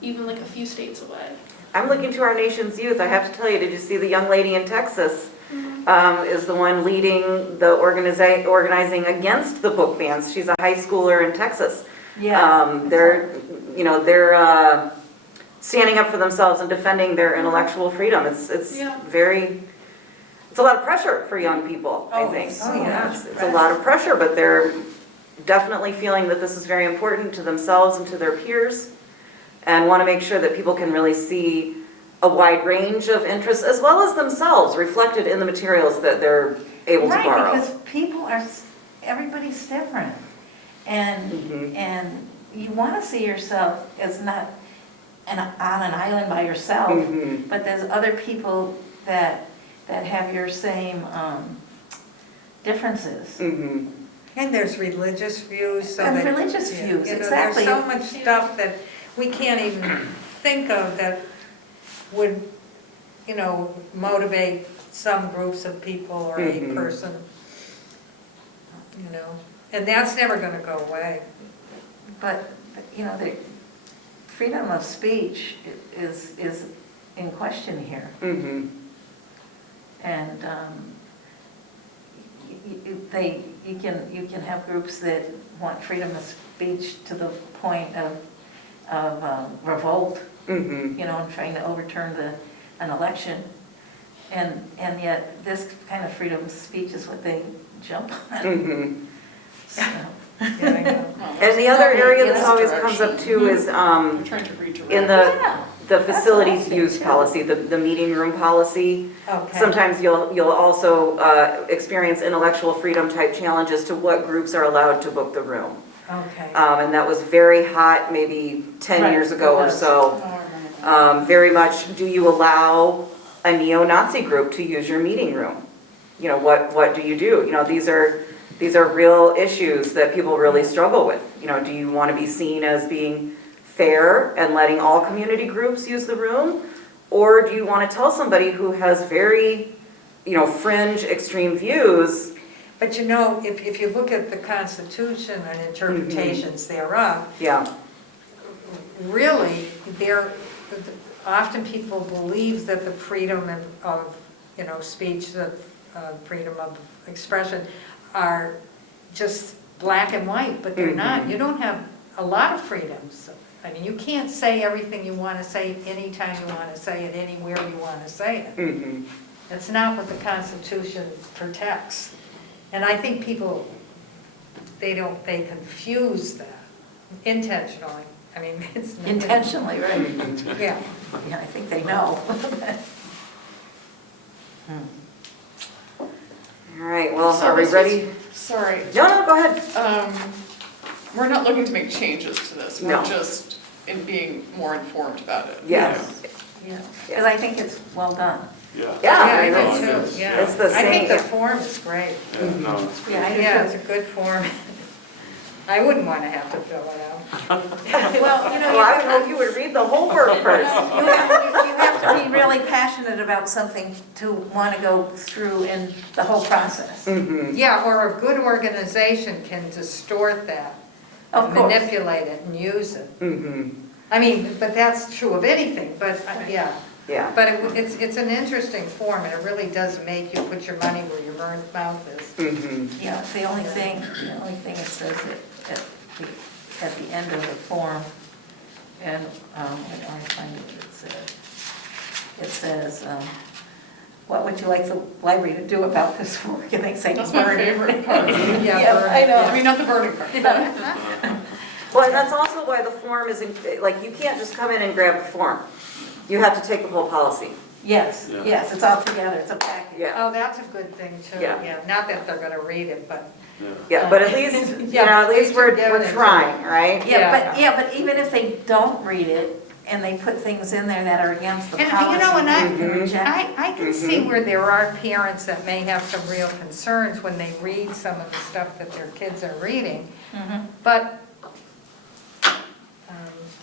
even like a few states away. I'm looking to our nation's youth. I have to tell you, did you see the young lady in Texas is the one leading the organizing against the book bans? She's a high schooler in Texas. Yeah. They're standing up for themselves and defending their intellectual freedom. It's a lot of pressure for young people, I think. It's a lot of pressure, but they're definitely feeling that this is very important to themselves and to their peers, and want to make sure that people can really see a wide range of interests as well as themselves reflected in the materials that they're able to borrow. Right, because everybody's different. And you want to see yourself as not on an island by yourself, but there's other people that have your same differences. and there's religious views. So And that, religious views, you know, exactly. There's so much stuff that we can't even think of that would, you know, motivate some groups of people or a person, you know, and that's never going to go away. But you know, the freedom of speech is in question here. And you can have groups that want freedom of speech to the point of revolt, you know, and trying to overturn an election, and yet this kind of freedom of speech is what they jump on. So. Yeah, I know. And the other area Yes, that always comes up too is, I'm trying to redirect. in the facilities use policy, the meeting room policy. Okay. Sometimes you'll also experience intellectual freedom type challenges to what groups are allowed to book the room. Okay. And that was very hot maybe 10 Right, years ago it or was. so. Oh, I remember that. Very much, do you allow a neo-Nazi group to use your meeting room? You know, what do you do? You know, these are real issues that people really struggle with. You know, do you want to be seen as being fair and letting all community groups use the room? Or do you want to tell somebody who has very, you know, fringe, extreme views? But you know, if you look at the Constitution and interpretations thereof, Yeah, really, often people believe that the freedom of, you know, speech, the freedom of expression are just black and white, but they're not. You don't have a lot of freedoms. I mean, you can't say everything you want to say anytime you want to say it, anywhere you want to say it. That's not what the Constitution protects. And I think people, they confuse that intentionally. I mean, it's. Intentionally, right? Yeah. Yeah, I think they know. all right, well, So are we this was- ready? Sorry, No, go ahead. we're not looking to make changes to this, we're No. just in being more informed about it. Yes. Yeah, because I think it's well done. Yeah. Yeah, I I do mean, too, yeah. it's the I think the same- form is great. Yeah, no, it's Yeah, I do Yeah, too. it's a good form. I wouldn't want to have to fill it out. Well, you know, Well, I would hope you would read the whole work first. you have to be really passionate about something to want to go through in the whole process. Yeah, or a good organization can distort that, Of course. manipulate it and use it. I mean, but that's true of anything, but yeah. Yeah. But it's an interesting form, and it really does make you put your money where your mouth is. Yeah, it's the only thing it says at the end of the form, and, wait, I'll find what it says. It says, what would you like the library to do about this work? And they say, That's my burn it. favorite part. Yeah, I know. I mean, not the burning part. Well, and that's also why the form is, like, you can't just come in and grab the form. You have to take the whole policy. Yes, Yeah. yes, it's all together, it's a package. Yeah. Oh, that's a good thing too, Yeah. yeah. Not that they're gonna read it, but. yeah. Yeah, but at least, you know, Yeah, at least we're yeah, that's trying, right? Yeah, but even if they don't read it, and they put things in there that are against the And policy. you know, and you can reject it. I can see where there are parents that may have some real concerns when they read some of the stuff that their kids are reading. But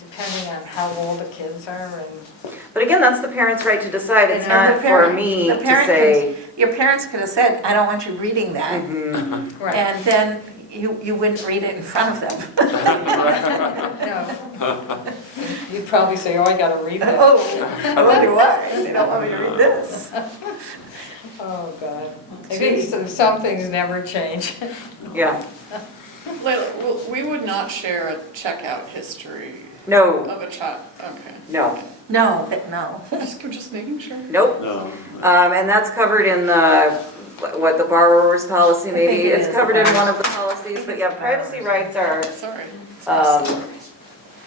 depending on how old the kids are and. But again, that's the parent's right to decide. It's And not the for parent- me the to parent say. Your parents could have said, I don't want you reading that, Right. and then you wouldn't read it in front of them. No. You'd probably say, oh, I gotta read that. Oh, what do I? They don't want me to read this. Oh, God. I think some things never change. Yeah, Layla, we would not share a checkout history no, of a child, okay. no, No, Just making sure. nope. No. And that's covered in the borrower's policy I think maybe. it It's is covered in the one of the policies, but yeah, privacy rights are Sorry.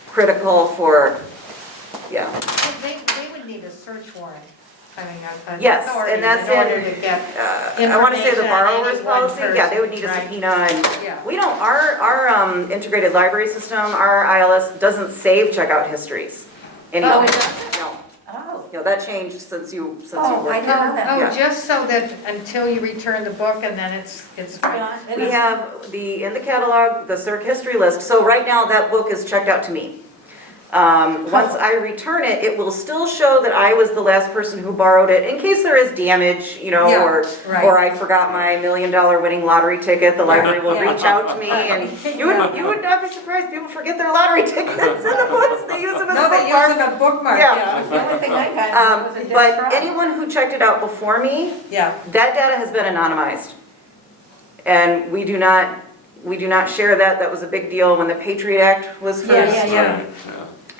critical for, yeah. They would need a search warrant, I mean, an Yes, authority and that's in order in, to get. I want to say the information on borrower's any one policy, yeah, they would need a person, subpoena and, Yeah. we don't, our integrated library system, our ILS doesn't save checkout histories anymore. Oh, it doesn't? No, Oh, no, that changed since you Oh, I worked didn't there. know that. Oh, Yeah. just so that until you return the book and then it's fine. We have in the catalog, the circ history list, so right now that book is checked out to me. Once I return it, it will still show that I was the last person who borrowed it, in case there is damage, you know, Yeah, or right. I forgot my $1 million winning lottery ticket, the library will Yeah. reach out to me, and you would not be surprised, people forget their lottery tickets in the books, they use them as No, they use bookmarks. them a bookmark, Yeah. yeah. the only thing I got was a dead But frog. anyone who checked it out before me, Yeah, that data has been anonymized. And we do not share that. That was a big deal when the Patriot Act was first. Yeah.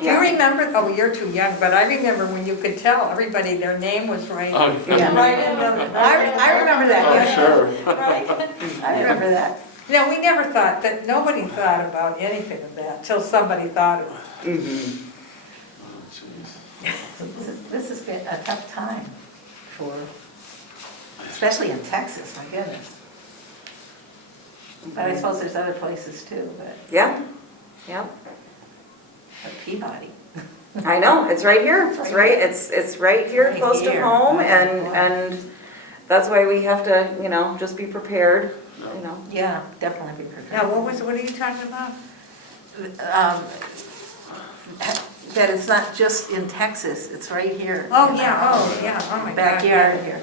do you remember, oh, you're too young, but I remember when you could tell everybody their name was right. Oh, Yeah. Right in the. I remember that, Oh, yeah. sure. Right, I remember that. Yeah, we never thought, that nobody thought about anything of that till somebody thought of it. Mhm. Oh, jeez. This has been a tough time for, especially in Texas, my goodness. But I suppose there's other places too, but Yeah, yeah. Peabody. I know, it's right here, it's right here, Right close to here. home, Oh, and, boy. and that's why we have to, you know, just be prepared, you know. Yeah, definitely be prepared. Now, what are you talking about? That it's not just in Texas, it's right here. Oh, in yeah, our oh, yeah, oh my God. backyard here.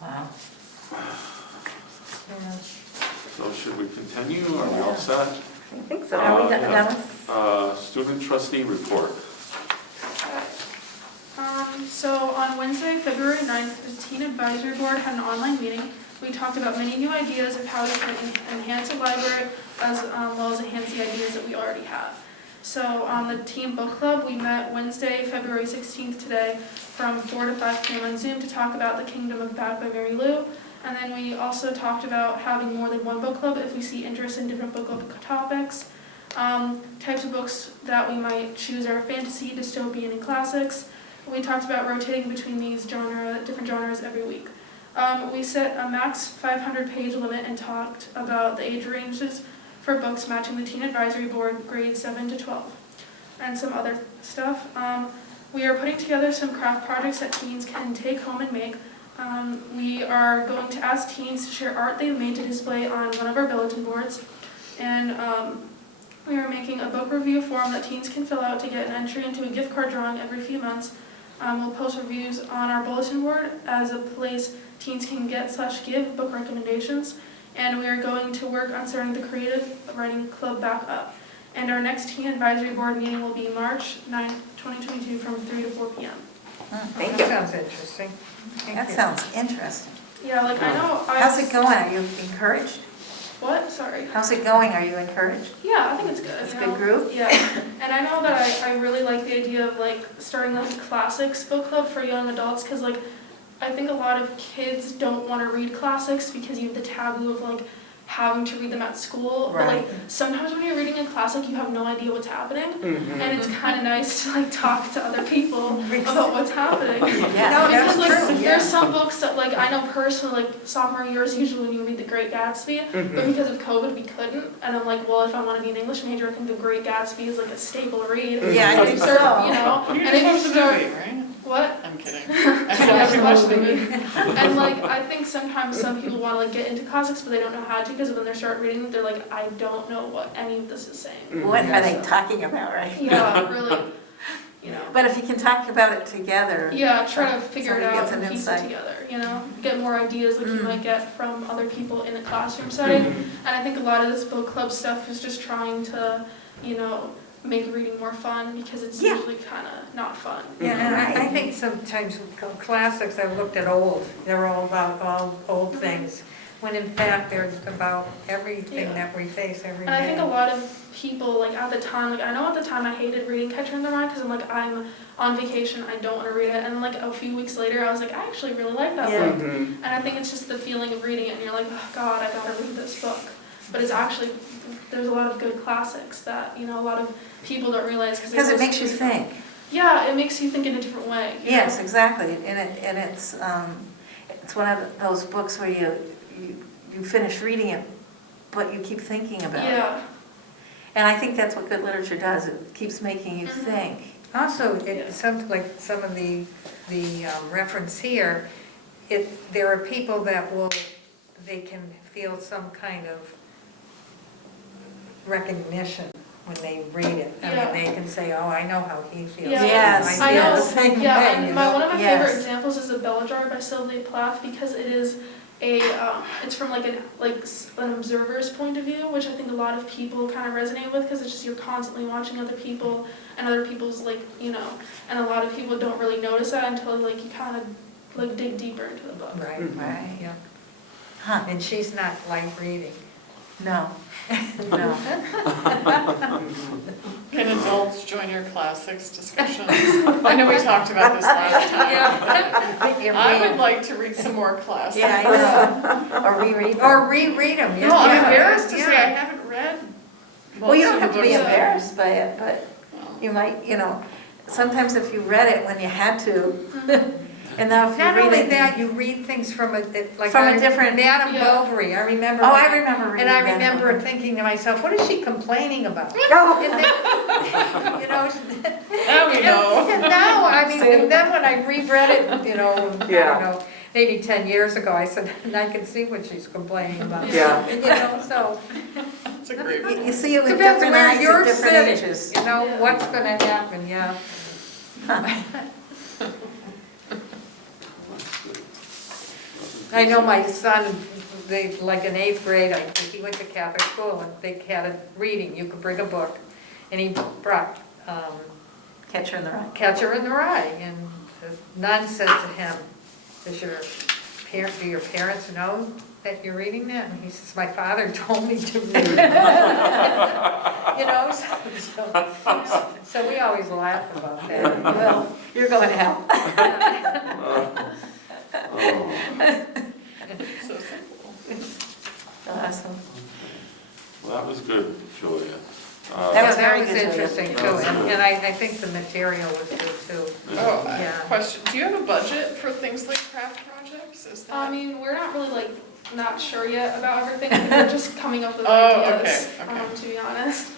Wow. Yeah. So should we continue, are we all set? I think so. Are we done yeah. with? Student trustee report. So on Wednesday, February 9th, the Teen Advisory Board had an online meeting. We talked about many new ideas of how we can enhance the library as well as enhance the ideas that we already have. So on the Teen Book Club, we met Wednesday, February 16th today from 4 to 5 p.m. on Zoom to talk about The Kingdom of Bad by Mary Lou. And then we also talked about having more than one book club if we see interest in different book club topics. Types of books that we might choose are fantasy, dystopian, and classics. We talked about rotating between these different genres every week. We set a max 500-page limit and talked about the age ranges for books matching the Teen Advisory Board grades 7 to 12, and some other stuff. We are putting together some craft projects that teens can take home and make. We are going to ask teens to share art they've made to display on one of our bulletin boards, and we are making a book review form that teens can fill out to get an entry into a gift card drawing every few months. We'll post reviews on our bulletin board as a place teens can get/give book recommendations, and we are going to work on starting the creative writing club back up. And our next Teen Advisory Board meeting will be March 9th, 2022 from 3 to 4 p.m. Thank you. That sounds interesting. Thank That you. sounds interesting. Yeah, like I know How's it going? Are you encouraged? What? Sorry. How's it going? Are you encouraged? Yeah, I think it's good. It's a you good know? group? Yeah, and I know that I really like the idea of like starting like a classics book club for young adults, because like I think a lot of kids don't want to read classics because you have the taboo of like having to read them at school. But like sometimes when you're reading a classic, you have no idea what's happening, Mhm. and it's kind of nice to like talk to other people about what's happening. Yeah. No, Because that's like true, yeah. there's some books that like I know personally, like sophomore year is usually when you read The Great Gatsby, but because of COVID we couldn't, and I'm like, well, if I want to be an English major, I think The Great Gatsby is like a staple read. Yeah, I And think you start, so. you know, You're and if you supposed to start, movie, right? what? I'm kidding. I never watched the movie. And like I think sometimes some people want to like get into classics, but they don't know how to, because when they start reading, they're like, I don't know what any of this is saying. What are they talking about, right? Yeah, really, you know. But if you can talk about it together. Yeah, try to figure it Somebody out gets and an piece insight. it together, you know? Get more ideas like you might get from other people in a classroom setting. And I think a lot of this book club stuff is just trying to, you know, make reading more fun, because it's Yeah. usually kind of not fun. Yeah, and I think sometimes classics, I've looked at old, they're all about all old things, when in fact they're about everything Yeah. that we face every day. And I think a lot of people, like at the time, like I know at the time I hated reading Catcher in the Rye, because I'm like, I'm on vacation, I don't want to read it. And like a few weeks later, I was like, I actually really like that Yeah. book. And I think it's just the feeling of reading it, and you're like, oh God, I gotta read this book. But it's actually, there's a lot of good classics that, you know, a lot of people don't realize. Because it makes you think. Yeah, it makes you think in a different way. you Yes, know? exactly. And it's one of those books where you finish reading it, but you keep thinking about it. Yeah. And I think that's what good literature does. It keeps making you think. Also, Yeah. it's something like some of the reference here, there are people that they can feel some kind of recognition when they read it. I Yeah. mean, they can say, oh, I know how he feels. Yeah. Yes. I I feel know. the same Yeah, way, and you one know? of my Yes. favorite examples is The Bell Jar by Sylvia Plath, because it is it's from like an observer's point of view, which I think a lot of people kind of resonate with, because it's just you're constantly watching other people and other people's, like, you know, and a lot of people don't really notice that until like you kind of like dig deeper into the book. Right, Right. yeah. Huh. And she's not light reading. No, no. Can adults join your classics discussions? I know we talked about this last time. I would like to read some more classics. Yeah, I know. Or reread them. Or reread them. No, I'm embarrassed to say I haven't read. Well, you most don't of have the to be books. embarrassed by it, but you might, sometimes if you read it when you had to, and now if you Not read only it. that, you read things from a different. Madame Yeah. Bovary, I remember. Oh, I remember reading And I that. remember thinking to myself, what is she complaining about? No. And then, Now we know. And now, I mean, and then when I reread it, I Yeah. don't know, maybe 10 years ago, I said, and I can see what she's complaining about. Yeah. So, It's a great one. You see it with depends different where eyes you're at different sitting, ages. what's gonna happen, yeah. I know my son, like in 8th grade, he went to Catholic school, and they had a reading, you could bring a book, and he brought Catcher in the Rye. Catcher in the Rye, and the nun said to him, do your parents know that you're reading that? And he says, my father told me to read it. So we always laugh about that. Well, you're going to hell. It's so simple. Awesome. Well, that was good, Julia. That was very That was good, interesting too, Julia. and I think the material was good too. Oh, Yeah. question, do you have a budget for things like craft projects? Is I that? mean, we're not really not sure yet about everything. I think we're just coming up with Oh, ideas, okay. to be honest.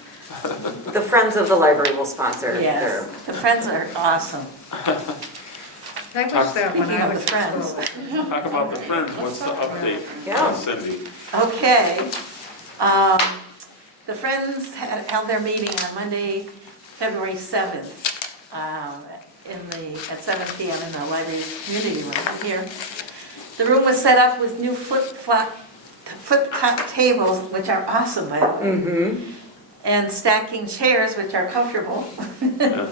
The Friends of the Library will sponsor Yes, their. the Friends are awesome. I wish that when Speaking I of was the in Friends. school. Talk about the Friends, what's the update? Yeah. Cindy. Okay. The Friends held their meeting on Monday, February 7th, at 7 p.m. in the library community room here. The room was set up with new flip-top tables, which are awesome, by the way, Mm-hmm. and stacking chairs, which are comfortable. Yeah.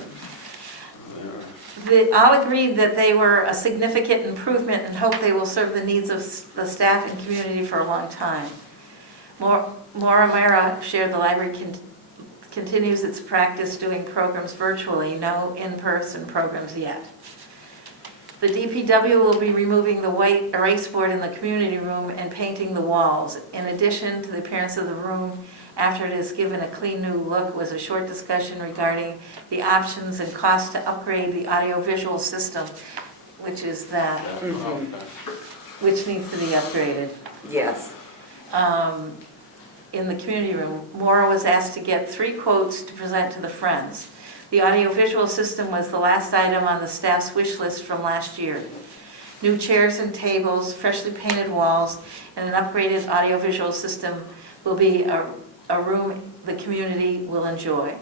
They all agreed that they were a significant improvement and hope they will serve the needs of the staff and community for a long time. Maura Mera shared the library continues its practice doing programs virtually, no in-person programs yet. The DPW will be removing the white erase board in the community room and painting the walls. In addition to the appearance of the room after it is given a clean new look was a short discussion regarding the options and cost to upgrade the audiovisual system, which is that, which needs to be upgraded. Yes. In the community room, Maura was asked to get 3 quotes to present to the Friends. The audiovisual system was the last item on the staff's wish list from last year. New chairs and tables, freshly painted walls, and an upgraded audiovisual system will be a room the community will enjoy.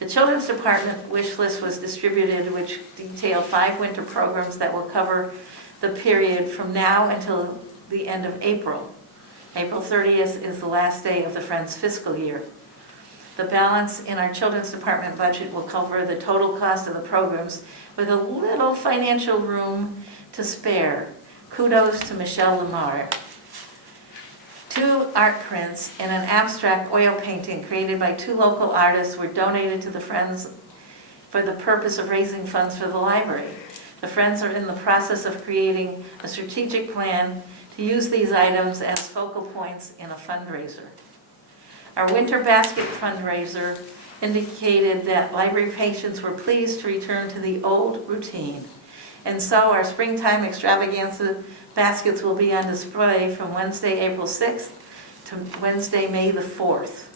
The Children's Department wish list was distributed, which detailed 5 winter programs that will cover the period from now until the end of April. April 30th is the last day of the Friends fiscal year. The balance in our Children's Department budget will cover the total cost of the programs with a little financial room to spare. Kudos to Michelle Lamar. 2 art prints and an abstract oil painting created by 2 local artists were donated to the Friends for the purpose of raising funds for the library. The Friends are in the process of creating a strategic plan to use these items as focal points in a fundraiser. Our winter basket fundraiser indicated that library patrons were pleased to return to the old routine. And so our springtime extravaganza baskets will be on display from Wednesday, April 6th to Wednesday, May the 4th.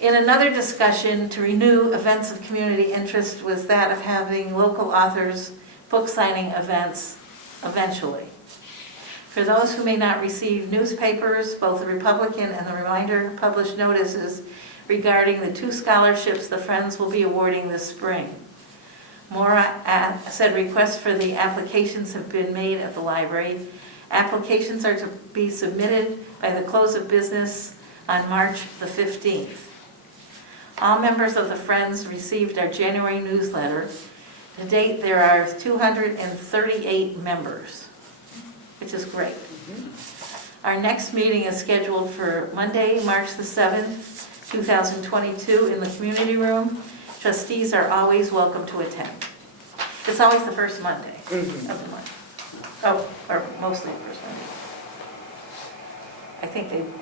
In another discussion to renew events of community interest was that of having local authors book signing events eventually. For those who may not receive newspapers, both the Republican and the Reminder published notices regarding the 2 scholarships the Friends will be awarding this spring. Maura said requests for the applications have been made at the library. Applications are to be submitted by the close of business on March the 15th. All members of the Friends received our January newsletter. To date, there are 238 members, which is great. Our next meeting is scheduled for Monday, March the 7th, 2022, in the community room. Trustees are always welcome to attend. It's always the first Monday of the month. Oh, or mostly the first Monday.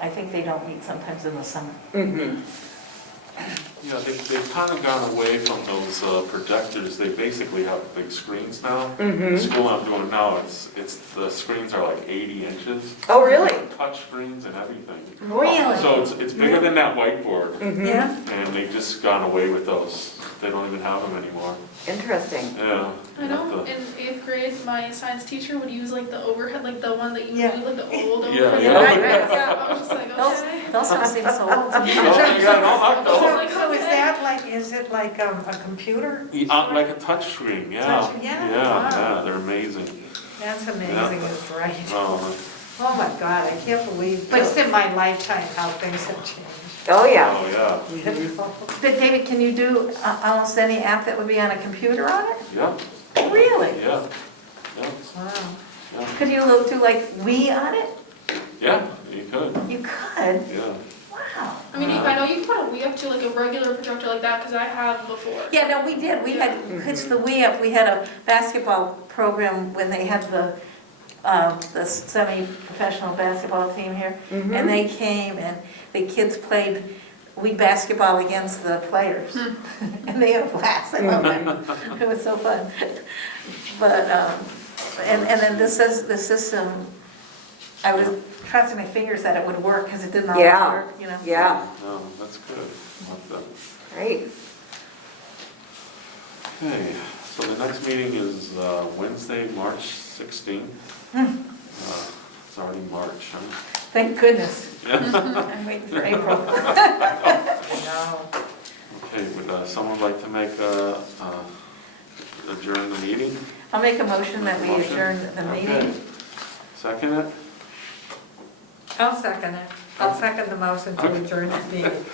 I think they don't meet sometimes in the summer. Yeah, they've kind of gone away from those projectors. They basically have big screens now. The school I'm doing now, the screens are like 80 inches. Oh, really? Touch screens and everything. Really? So it's bigger than that whiteboard, Yeah? and they've just gone away with those. They don't even have them anymore. Interesting. Yeah. I know, in 8th grade, my science teacher would use like the overhead, like the one that you Yeah. use, like the old Yeah, overhead. yeah. Right, right. Yeah, I was just like, okay. Those don't seem so old to me. Oh, yeah, no, I'm Like, So is okay. that like, is it like a computer? like a touch screen, yeah. Touch- yeah, wow. Yeah, they're amazing. That's amazing, is right. Oh, Oh my God, I can't believe, just in my lifetime, how things have changed. Oh, yeah. oh, yeah. But David, can you do almost any app that would be on a computer on it? Yeah, Really? yeah, yeah, Wow. yeah. Could you do like Wii on it? Yeah, you could, You could? yeah. Wow. I mean, I know you can put a Wii up to like a regular projector like that, because I have before. Yeah, no, we did. We had, it's the Wii up, we had a basketball program when they had the semi-professional basketball team here. And they came and the kids played Wii basketball against the players. And they had a blast. I love it. It was so fun. But, and then the system, I was crossing my fingers that it would work because it didn't always Yeah. work, you know. Yeah, No, that's good. Like that. great. Okay, so the next meeting is Wednesday, March 16th. It's already March, huh? Thank goodness. I'm waiting for April. No. Okay, would someone like to make adjourn the meeting? I'll make a motion that we Motion? adjourn the meeting. Okay. Second it? I'll second it. I'll second the motion to adjourn the meeting.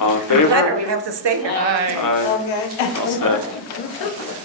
All in favor? Letter, we have to stay here. Aye. Aye. Okay. All set.